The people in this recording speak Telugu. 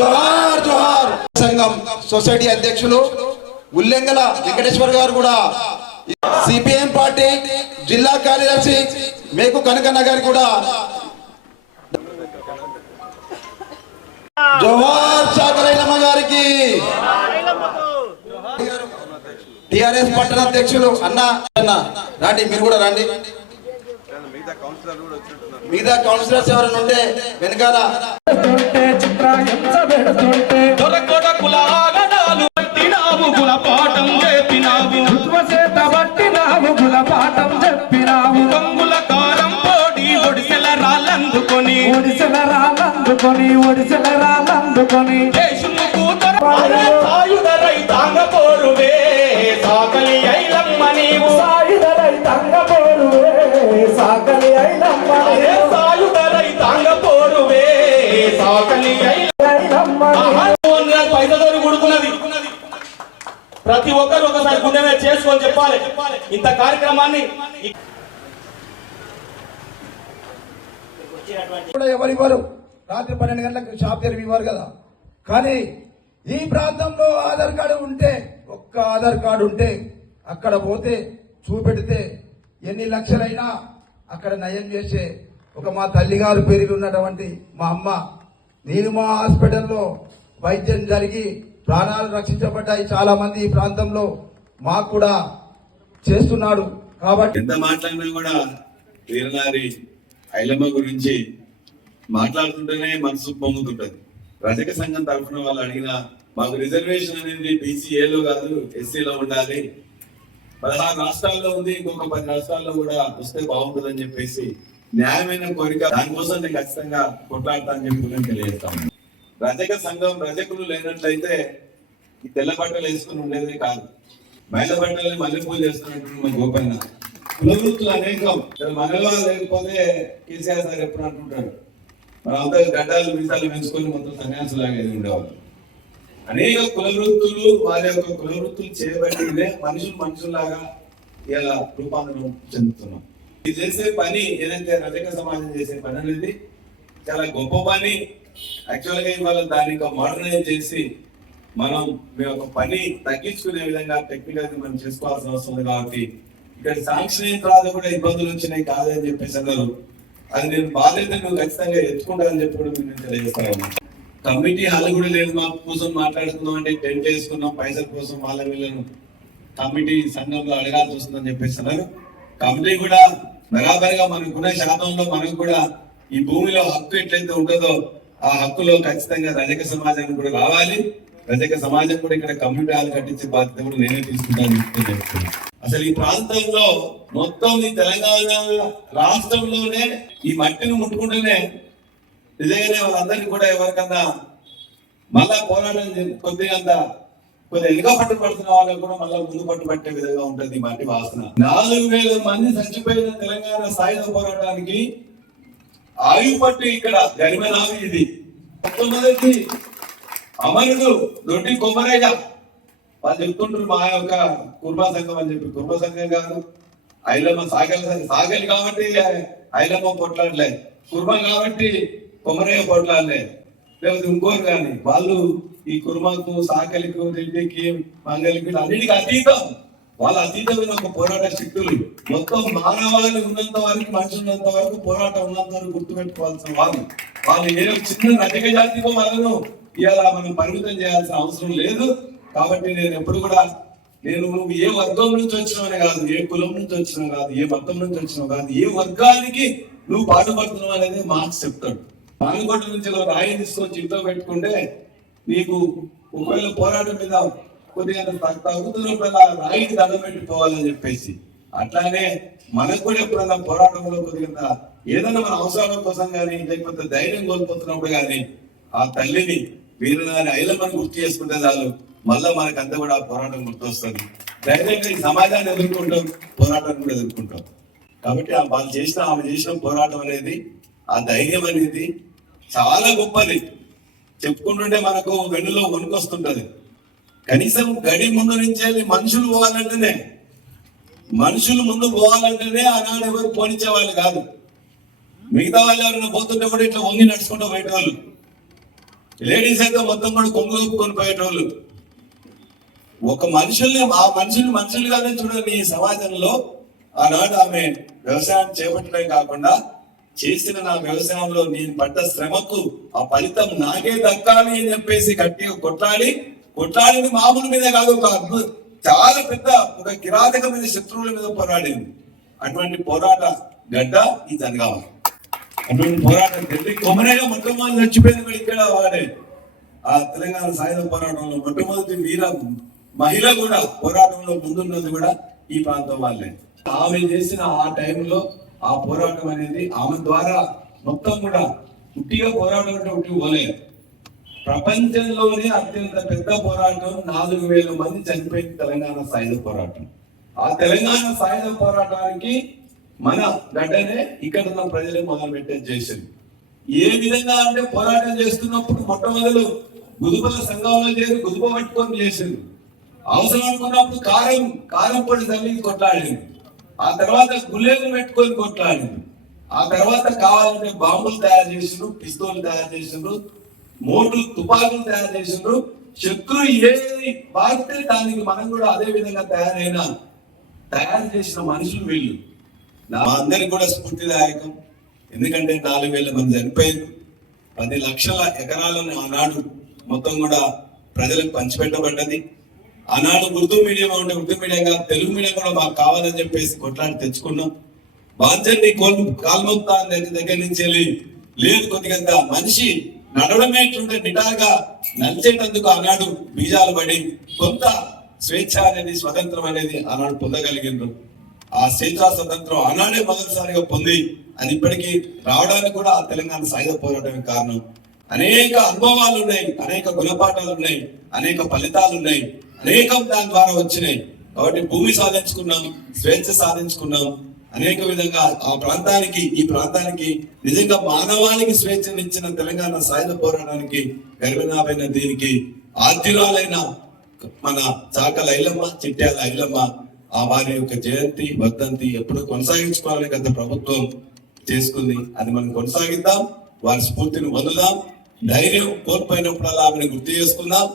జోహార్ జోహార్. సంఘం సొసైటీ అధ్యక్షులు ఉల్లెంగల వెంకటేశ్వర్ గారు కూడా సిపిఎం పార్టీ జిల్లా కార్యదర్శి మేకు కనకన్న గారు కూడా. జోహార్ చాకరైనమ్మ గారికి. టిఆర్ఎస్ పట్టణ అధ్యక్షులు అన్న అన్న. రండి మీరు కూడా రండి. మిగతా కౌన్సిలర్స్ ఎవరైనా ఉంటే వెనకాల పాఠం చెప్పినావు. గుల పాఠం చెప్పినావు. కారం పోడి ఒడిసెల రాళ్ళందుకొని. ఒడిసెల రాళ్ళందుకొని ఒడిసెల రాళ్ళందుకొని ప్రతి ఒక్కరు ఒకసారి గుండె మీద చేసుకొని చెప్పాలి. ఇంత కార్యక్రమాన్ని కూడా ఎవరు ఇవ్వరు. రాత్రి పన్నెండు గంటలకు షాప్ తెరిపి ఇవ్వరు కదా. కానీ ఈ ప్రాంతంలో ఆధార్ కార్డు ఉంటే ఒక్క ఆధార్ కార్డు ఉంటే అక్కడ పోతే చూపెడితే ఎన్ని లక్షలైనా అక్కడ నయం చేసే ఒక మా తల్లిగారు పేరు ఉన్నటువంటి మా అమ్మ. నేను మా హాస్పిటల్లో వైద్యం జరిగి ప్రాణాలు రక్షించబడ్డాయి చాలా మంది ఈ ప్రాంతంలో. మాకు కూడా చేస్తున్నాడు. కాబట్టి ఎంత మాట్లాడినా కూడా వీరనారి ఐలమ్మ గురించి మాట్లాడుతుంటేనే మనసు పొంగుతుంటది. రజక సంఘం తరఫున వాళ్ళు అడిగిన మాకు రిజర్వేషన్ అనేది బీసీఏలో కాదు ఎస్సీలో ఉండాలి. పదహారు రాష్ట్రాల్లో ఉంది ఇంకొక పది రాష్ట్రాల్లో కూడా వస్తే బాగుంటుందని చెప్పేసి న్యాయమైన కోరిక దానికోసం నేను ఖచ్చితంగా కొట్లాడతా అని చెప్పి తెలియజేస్తాను రజక సంఘం రజకులు లేనట్లయితే ఈ తెల్ల బట్టలు వేసుకుని ఉండేది కాదు. మైల బట్టలని మల్లెపూలు చేసుకున్నట్టు మన గోపన్న. కులవృత్తులు అనేకం. మంగళవారం లేకపోతే కేసీఆర్ సార్ ఎప్పుడు అంటుంటాడు మనం అంతా గడ్డాలు మీసాలు పెంచుకొని మొత్తం సన్యాసులాగా ఉండేవాళ్ళు. అనేక కులవృత్తులు వారి యొక్క కులవృత్తులు చేయబట్టినే మనుషులు మనుషుల్లాగా ఇలా రూపాంతరం చెందుతున్నాం. ఇది చేసే పని ఏదైతే రజక సమాజం చేసే పని అనేది చాలా గొప్ప పని. యాక్చువల్గా ఇవాళ దాన్ని ఇంకా మోడర్నైజ్ చేసి మనం మీ యొక్క పని తగ్గించుకునే విధంగా టెక్నికల్ మనం చేసుకోవాల్సిన అవసరం ఉంది కాబట్టి ఇక్కడ శాంక్షన్ అయిన తర్వాత కూడా ఇబ్బందులు వచ్చినాయి కాదని చెప్పేసి అన్నారు. అది నేను బాధ్యత నువ్వు ఖచ్చితంగా ఎత్తుకుంటానని చెప్పి కూడా నేను తెలియజేస్తాను. కమిటీ హాల్ కూడా లేదు మా కోసం మాట్లాడుతున్నాం అంటే టెంట్ వేసుకున్నాం పైసల కోసం వాళ్ళ వీళ్ళను కమిటీ సంఘంలో అడగాల్సి వస్తుందని చెప్పేసి అన్నారు. కమిటీ కూడా బరాబరిగా మనకున్న శాతంలో మనకు కూడా ఈ భూమిలో హక్కు ఎట్లయితే ఉంటుందో ఆ హక్కులో ఖచ్చితంగా రజక సమాజానికి కూడా రావాలి. రజక సమాజం కూడా ఇక్కడ కమ్యూనిటీ హాల్ కట్టించే బాధ్యత కూడా నేనే తీసుకుంటాను చెప్తున్నాను అసలు ఈ ప్రాంతంలో మొత్తం ఈ తెలంగాణ రాష్ట్రంలోనే ఈ మట్టిని ముట్టుకుంటూనే నిజంగానే వాళ్ళందరికీ కూడా ఎవరికన్నా మళ్ళా పోరాటం కొద్దిగా కొద్దిగా ఎలుగా పట్టు పడుతున్న వాళ్ళకి కూడా మళ్ళా ముందు పట్టు పట్టే విధంగా ఉంటుంది ఈ మట్టి వాసన. నాలుగు వేల మంది చచ్చిపోయిన తెలంగాణ సాయుధ పోరాటానికి ఆయువు పట్టు ఇక్కడ గరిమనావి ఇది. మొట్టమొదటి అమరుడు దొడ్డి కొమ్మరయ్య వాళ్ళు చెప్తుంటారు మా యొక్క కుర్మా సంఘం అని చెప్పి. కుర్మ సంఘం కాదు ఐలమ్మ సాగలి సాగలి కాబట్టి ఐలమ్మ పొట్లాడలే. కుర్మ కాబట్టి కొమరయ్య పొట్లాడలే. లేకపోతే ఇంకోరు కానీ వాళ్ళు ఈ కుర్మకు సాకలికి రెడ్డికి మంగలికి అన్నిటికీ అతీతం. వాళ్ళ అతీతమైన ఒక పోరాట శక్తులు మొత్తం మానవాళి ఉన్నంత వరకు మనిషి ఉన్నంత వరకు పోరాటం ఉన్నంత వరకు గుర్తుపెట్టుకోవాల్సిన వాళ్ళు. వాళ్ళు ఏ చిన్న నటిక జాతికో వాళ్ళను ఇవాళ మనం పరిమితం చేయాల్సిన అవసరం లేదు. కాబట్టి నేను ఎప్పుడు కూడా నేను నువ్వు ఏ వర్గం నుంచి వచ్చినావని కాదు ఏ కులం నుంచి వచ్చినావు కాదు ఏ మతం నుంచి వచ్చినావు కాదు ఏ వర్గానికి నువ్వు పాటుపడుతున్నావు అనేది మార్క్స్ చెప్తాడు. మానకొండ నుంచి రాయి తీసుకొని ఇంట్లో పెట్టుకుంటే నీకు ఒకవేళ పోరాటం మీద కొద్దిగా తగ్గు- రాయికి దండం పెట్టిపోవాలని చెప్పేసి. అట్లానే మనకు కూడా ఎప్పుడన్నా పోరాటంలో కొద్దిగా ఏదైనా మన అవసరాల కోసం కానీ లేకపోతే ధైర్యం కోల్పోతున్నప్పుడు కానీ ఆ తల్లిని వీరనారి ఐలమ్మని గుర్తు చేసుకుంటే చాలు. మళ్ళీ మనకు అంతా కూడా ఆ పోరాటం గుర్తొస్తుంది. ధైర్యంగా ఈ సమాజాన్ని ఎదుర్కొంటాం పోరాటాన్ని కూడా ఎదుర్కొంటాం. కాబట్టి ఆ వాళ్ళు చేసిన ఆమె చేసిన పోరాటం అనేది ఆ ధైర్యం అనేది చాలా గొప్పది. చెప్పుకుంటుంటే మనకు వెన్నులో వణుకొస్తుంటది. కనీసం గడి ముందు నుంచే మనుషులు పోవాలంటేనే. మనుషులు ముందు పోవాలంటేనే ఆనాడు ఎవరు పోనిచ్చే వాళ్ళు కాదు. మిగతా వాళ్ళు ఎవరైనా పోతుంటే కూడా ఇట్లా వంగి నడుచుకుంటూ పోయేటోళ్ళు. లేడీస్ అయితే మొత్తం కూడా కొంగు కొని పోయేటోళ్ళు. ఒక మనుషుల్ని ఆ మనుషుల్ని మనుషులుగానే చూడండి ఈ సమాజంలో. ఆనాడు ఆమె వ్యవసాయం చేపట్టడమే కాకుండా చేసిన నా వ్యవసాయంలో నేను పడ్డ శ్రమకు ఆ ఫలితం నాకే దక్కాలి అని చెప్పేసి గట్టిగా కొట్లాడి కొట్లాడింది మామూలు మీద కాదు ఒక అద్భుత చాలా పెద్ద ఒక కిరాతకమైన శత్రువుల మీద పోరాడింది. అటువంటి పోరాట గడ్డ ఈ జనగామ అటువంటి పోరాటం గడ్డి కొమరేగా మొట్టమొదటి చచ్చిపోయింది కూడా ఇక్కడ వాడే. ఆ తెలంగాణ సాయుధ పోరాటంలో మొట్టమొదటి వీర మహిళ కూడా పోరాటంలో ముందున్నది కూడా ఈ ప్రాంతం వాళ్ళే. ఆమె చేసిన ఆ టైంలో ఆ పోరాటం అనేది ఆమె ద్వారా మొత్తం కూడా ఉట్టిగా పోరాటం అంటే ఉట్టి పోలేదు. ప్రపంచంలోనే అత్యంత పెద్ద పోరాటం నాలుగు వేల మంది చనిపోయిన తెలంగాణ సాయుధ పోరాటం. ఆ తెలంగాణ సాయుధ పోరాటానికి మన గడ్డనే ఇక్కడ ఉన్న ప్రజలే మొదలు పెట్టేది చేసింది. ఏ విధంగా అంటే పోరాటం చేస్తున్నప్పుడు మొట్టమొదలు గుదుపల సంఘంలో చేరి గుదుప పట్టుకొని చేసింది. అవసరం అనుకున్నప్పుడు కారం కారం పొడి తల్లి కొట్లాడింది. ఆ తర్వాత గుళ్ళేలు పెట్టుకొని కొట్లాడింది. ఆ తర్వాత కావాలంటే బాంబులు తయారు చేసిండ్రు పిస్తోలు తయారు చేసిండ్రు మోటు తుపాకులు తయారు చేసిండ్రు. శత్రు ఏది వాడితే దానికి మనం కూడా అదే విధంగా తయారైన. తయారు చేసిన మనుషులు వీళ్ళు. నా అందరికి కూడా స్ఫూర్తిదాయకం. ఎందుకంటే నాలుగు వేల మంది చనిపోయారు పది లక్షల ఎకరాలను ఆనాడు మొత్తం కూడా ప్రజలకు పంచిపెట్టబడ్డది. ఆనాడు ఉర్దూ మీడియం ఉంటే ఉర్దూ మీడియం కాదు తెలుగు మీడియం కూడా మాకు కావాలని చెప్పేసి కొట్లాడి తెచ్చుకున్నాం. బాంచండి కోల్ కాల్మొత్తా దగ్గర దగ్గర నుంచి వెళ్ళి లేదు కొద్దిగా మనిషి నడవడమే నిటారుగా నలిచేటందుకు ఆనాడు బీజాలు పడి కొంత స్వేచ్ఛ అనేది స్వతంత్రం అనేది ఆనాడు పొందగలిగిండ్రు. ఆ స్వేచ్ఛా స్వతంత్రం ఆనాడే మొదటిసారిగా పొంది అది ఇప్పటికీ రావడానికి కూడా ఆ తెలంగాణ సాయుధ పోరాటమే కారణం. అనేక అనుభవాలు ఉన్నాయి అనేక గుణపాఠాలు ఉన్నాయి అనేక ఫలితాలు ఉన్నాయి అనేకం దాని ద్వారా వచ్చినాయి. కాబట్టి భూమి సాధించుకున్నాం స్వేచ్ఛ సాధించుకున్నాం అనేక విధంగా ఆ ప్రాంతానికి ఈ ప్రాంతానికి నిజంగా మానవాళికి స్వేచ్ఛనిచ్చిన తెలంగాణ సాయుధ పోరాటానికి గర్భనాభైన దీనికి ఆద్యురాలైన మన చాకల ఐలమ్మ చిట్యాల ఐలమ్మ ఆ వారి యొక్క జయంతి వర్ధంతి ఎప్పుడు కొనసాగించుకోవాలని గత ప్రభుత్వం చేసుకుంది. అది మనం కొనసాగిద్దాం వారి స్ఫూర్తిని వదులుదాం ధైర్యం కోల్పోయినప్పుడల్లా ఆమెను గుర్తు చేసుకుందాం.